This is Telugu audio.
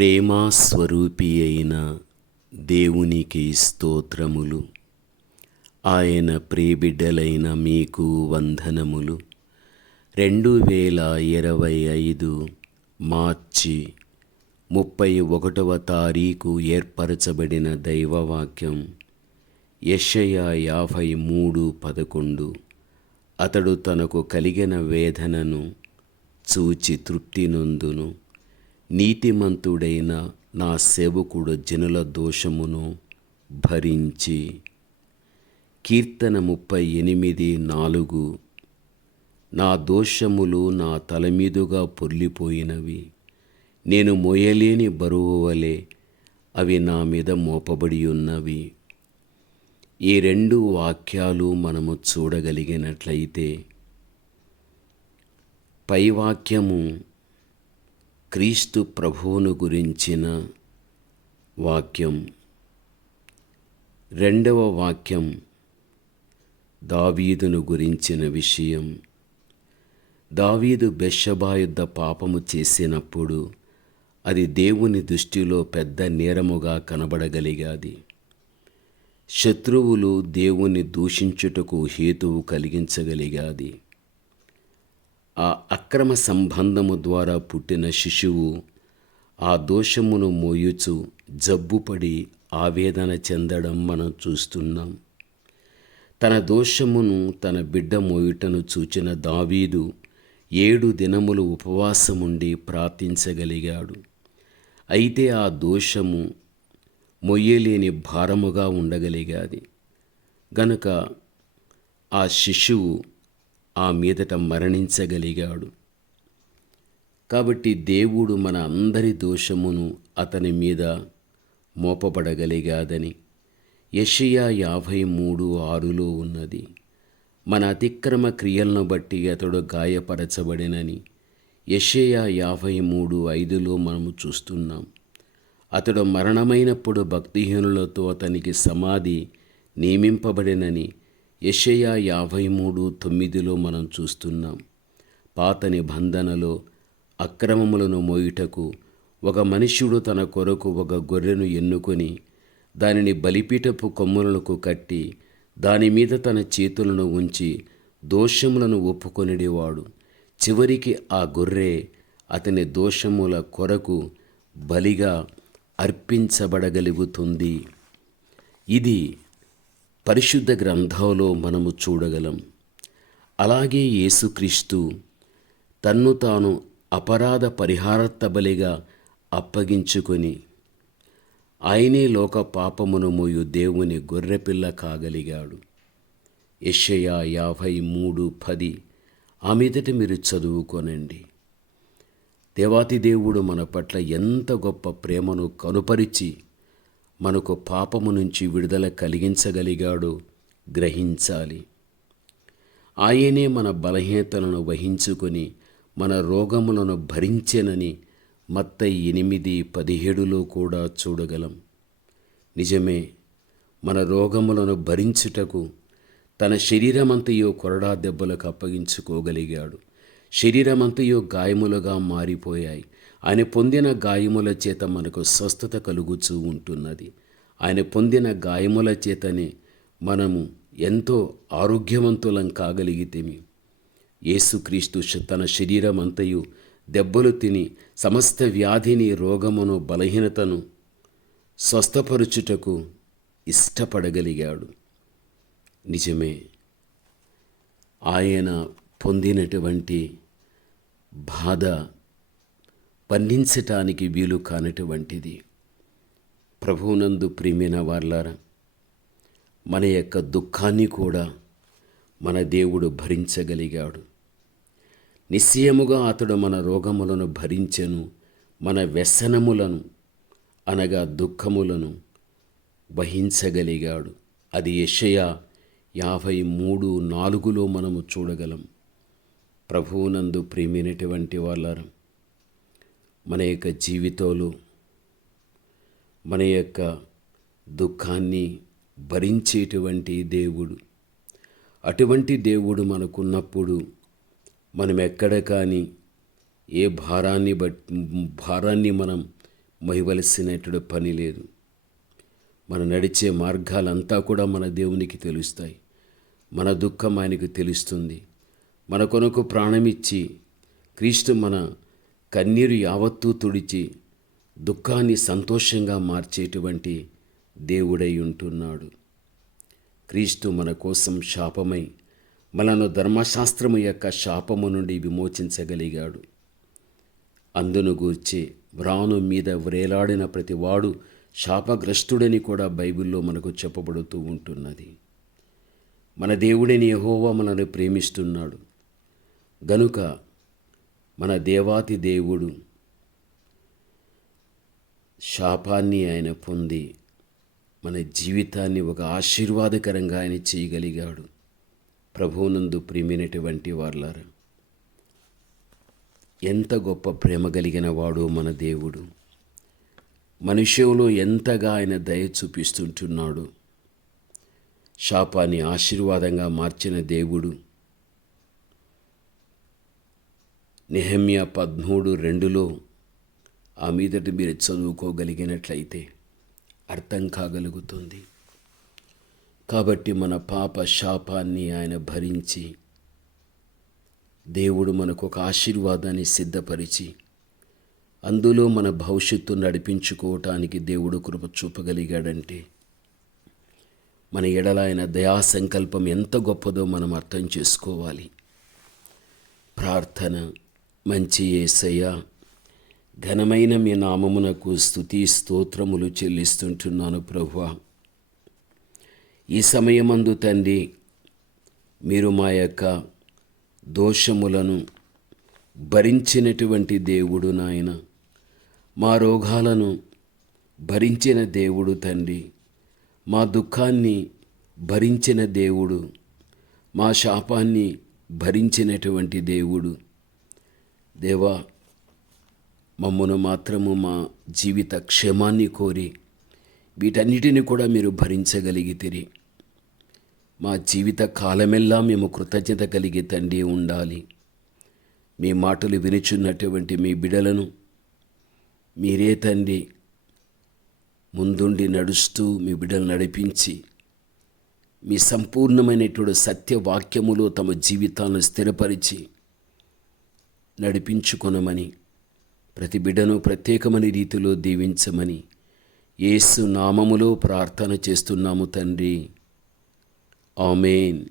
ప్రేమాస్వరూపి అయిన దేవునికి స్తోత్రములు. ఆయన ప్రేబిడ్డలైన మీకు వందనములు. రెండు వేల ఇరవై ఐదు మార్చి ముప్పై ఒకటవ తారీఖు ఏర్పరచబడిన దైవవాక్యం యషయ యాభై మూడు పదకొండు. అతడు తనకు కలిగిన వేదనను చూచి తృప్తి నొందును. నీతిమంతుడైన నా సేవకుడు జనుల దోషమును భరించి కీర్తన ముప్పై ఎనిమిది నాలుగు. నా దోషములు నా తల మీదుగా పొర్లిపోయినవి. నేను మోయలేని బరువు వలె అవి నా మీద మోపబడి ఉన్నవి. ఈ రెండు వాక్యాలు మనము చూడగలిగినట్లయితే పై వాక్యము క్రీస్తు ప్రభువును గురించిన వాక్యం. రెండవ వాక్యం దావీదును గురించిన విషయం. దావీదు బెషబాయుద్ధ పాపము చేసినప్పుడు అది దేవుని దృష్టిలో పెద్ద నేరముగా కనబడగలిగాది. శత్రువులు దేవుని దూషించుటకు హేతువు కలిగించగలిగాది. ఆ అక్రమ సంబంధము ద్వారా పుట్టిన శిశువు ఆ దోషమును మోయుచు జబ్బుపడి ఆవేదన చెందడం మనం చూస్తున్నాం. తన దోషమును తన బిడ్డ మోయుటను చూచిన దావీదు ఏడు దినములు ఉపవాసముండి ప్రార్థించగలిగాడు. అయితే ఆ దోషము మొయ్యలేని భారముగా ఉండగలిగాది. గనుక ఆ శిశువు ఆ మీదట మరణించగలిగాడు. కాబట్టి దేవుడు మన అందరి దోషమును అతని మీద మోపబడగలిగాదని యషయా యాభై మూడు ఆరులో ఉన్నది. మన అతిక్రమ క్రియలను బట్టి అతడు గాయపరచబడినని యషయా యాభై మూడు ఐదులో మనము చూస్తున్నాం. అతడు మరణమైనప్పుడు భక్తిహీనులతో అతనికి సమాధి నియమింపబడినని యషయా యాభై మూడు తొమ్మిదిలో మనం చూస్తున్నాం. పాత నిబంధనలో అక్రమములను మోయుటకు ఒక మనుష్యుడు తన కొరకు ఒక గొర్రెను ఎన్నుకొని దానిని బలిపీఠపు కొమ్ములకు కట్టి దాని మీద తన చేతులను ఉంచి దోషములను ఒప్పుకొనిడేవాడు. చివరికి ఆ గొర్రె అతని దోషముల కొరకు బలిగా అర్పించబడగలుగుతుంది. ఇది పరిశుద్ధ గ్రంథంలో మనము చూడగలం. అలాగే యేసుక్రీస్తు తన్ను తాను అపరాధ పరిహారత్త బలిగా అప్పగించుకొని ఆయనే లోక పాపమును మోయు దేవుని గొర్రెపిల్ల కాగలిగాడు. యషయా యాభై మూడు పది. ఆ మీదట మీరు చదువుకోనండి. దేవాతి దేవుడు మన పట్ల ఎంత గొప్ప ప్రేమను కనుపరిచి మనకు పాపము నుంచి విడుదల కలిగించగలిగాడో గ్రహించాలి. ఆయనే మన బలహీనతలను వహించుకొని మన రోగములను భరించెనని మత్త ఎనిమిది పదిహేడులో కూడా చూడగలం. నిజమే మన రోగములను భరించుటకు తన శరీరమంతయో కొరడా దెబ్బలకు అప్పగించుకోగలిగాడు. శరీరమంతయో గాయములుగా మారిపోయాయి. ఆయన పొందిన గాయముల చేత మనకు స్వస్థత కలుగుచూ ఉంటున్నది. ఆయన పొందిన గాయముల చేతనే మనము ఎంతో ఆరోగ్యవంతులం కాగలిగితేమి. యేసుక్రీస్తు తన శరీరం అంతయు దెబ్బలు తిని సమస్త వ్యాధిని రోగమును బలహీనతను స్వస్థపరుచుటకు ఇష్టపడగలిగాడు. నిజమే ఆయన పొందినటువంటి బాధ వర్ణించటానికి వీలు కానటువంటిది. ప్రభువునందు ప్రియమైన వార్లారా మన యొక్క దుఃఖాన్ని కూడా మన దేవుడు భరించగలిగాడు. నిశ్చయముగా అతడు మన రోగములను భరించెను మన వ్యసనములను అనగా దుఃఖములను వహించగలిగాడు. అది యెషయా యాభై మూడు నాలుగులో మనము చూడగలం. ప్రభువునందు ప్రేమైనటువంటి వాళ్ళారం మన యొక్క జీవితంలో మన యొక్క దుఃఖాన్ని భరించేటువంటి దేవుడు. అటువంటి దేవుడు మనకున్నప్పుడు మనం ఎక్కడ కానీ ఏ భారాన్ని బట్ భారాన్ని మనం మహివలసినటువంటి పని లేదు. మన నడిచే మార్గాలంతా కూడా మన దేవునికి తెలుస్తాయి. మన దుఃఖం ఆయనకు తెలుస్తుంది. మన కొరకు ప్రాణమిచ్చి క్రీస్తు మన కన్నీరు యావత్తూ తుడిచి దుఃఖాన్ని సంతోషంగా మార్చేటువంటి దేవుడై ఉంటున్నాడు. క్రీస్తు మన కోసం శాపమై మనను ధర్మశాస్త్రము యొక్క శాపము నుండి విమోచించగలిగాడు. అందును గూర్చి వ్రాను మీద వ్రేలాడిన ప్రతివాడు శాపగ్రస్తుడని కూడా బైబిల్లో మనకు చెప్పబడుతూ ఉంటున్నది. మన దేవుడిని యహోవా మనల్ని ప్రేమిస్తున్నాడు. గనుక మన దేవాతి దేవుడు శాపాన్ని ఆయన పొంది మన జీవితాన్ని ఒక ఆశీర్వాదకరంగా ఆయన చేయగలిగాడు. ప్రభువునందు ప్రేమినటువంటి వార్లారా ఎంత గొప్ప ప్రేమ కలిగిన వాడు మన దేవుడు. మనుష్యంలో ఎంతగా ఆయన దయ చూపిస్తుంటున్నాడు. శాపాన్ని ఆశీర్వాదంగా మార్చిన దేవుడు నెహమ్య పద్మూడు రెండులో ఆ మీదటి మీరు చదువుకోగలిగినట్లయితే అర్థం కాగలుగుతుంది. కాబట్టి మన పాప శాపాన్ని ఆయన భరించి దేవుడు మనకు ఒక ఆశీర్వాదాన్ని సిద్ధపరిచి అందులో మన భవిష్యత్తు నడిపించుకోవటానికి దేవుడు కృప చూపగలిగాడంటే మన ఎడల ఆయన దయా సంకల్పం ఎంత గొప్పదో మనం అర్థం చేసుకోవాలి. ప్రార్థన మంచి ఏసయ్య ఘనమైన మీ నామమునకు స్థుతి స్తోత్రములు చెల్లిస్తుంటున్నాను ప్రభు ఈ సమయమందు తండ్రి మీరు మా యొక్క దోషములను భరించినటువంటి దేవుడు నాయన. మా రోగాలను భరించిన దేవుడు తండ్రి. మా దుఃఖాన్ని భరించిన దేవుడు. మా శాపాన్ని భరించినటువంటి దేవుడు. దేవా మమ్మను మాత్రము మా జీవిత క్షేమాన్ని కోరి వీటన్నిటిని కూడా మీరు భరించగలిగితిరి. మా జీవిత కాలమెల్లా మేము కృతజ్ఞత కలిగి తండ్రి ఉండాలి. మీ మాటలు వినుచున్నటువంటి మీ బిడలను మీరే తండ్రి ముందుండి నడుస్తూ మీ బిడ్డలు నడిపించి మీ సంపూర్ణమైనటువంటి సత్యవాక్యములో తమ జీవితాలను స్థిరపరిచి నడిపించుకొనమని ప్రతి బిడ్డను ప్రత్యేకమైన రీతిలో దీవించమని యేసు నామములో ప్రార్థన చేస్తున్నాము తండ్రి. ఆమెన్.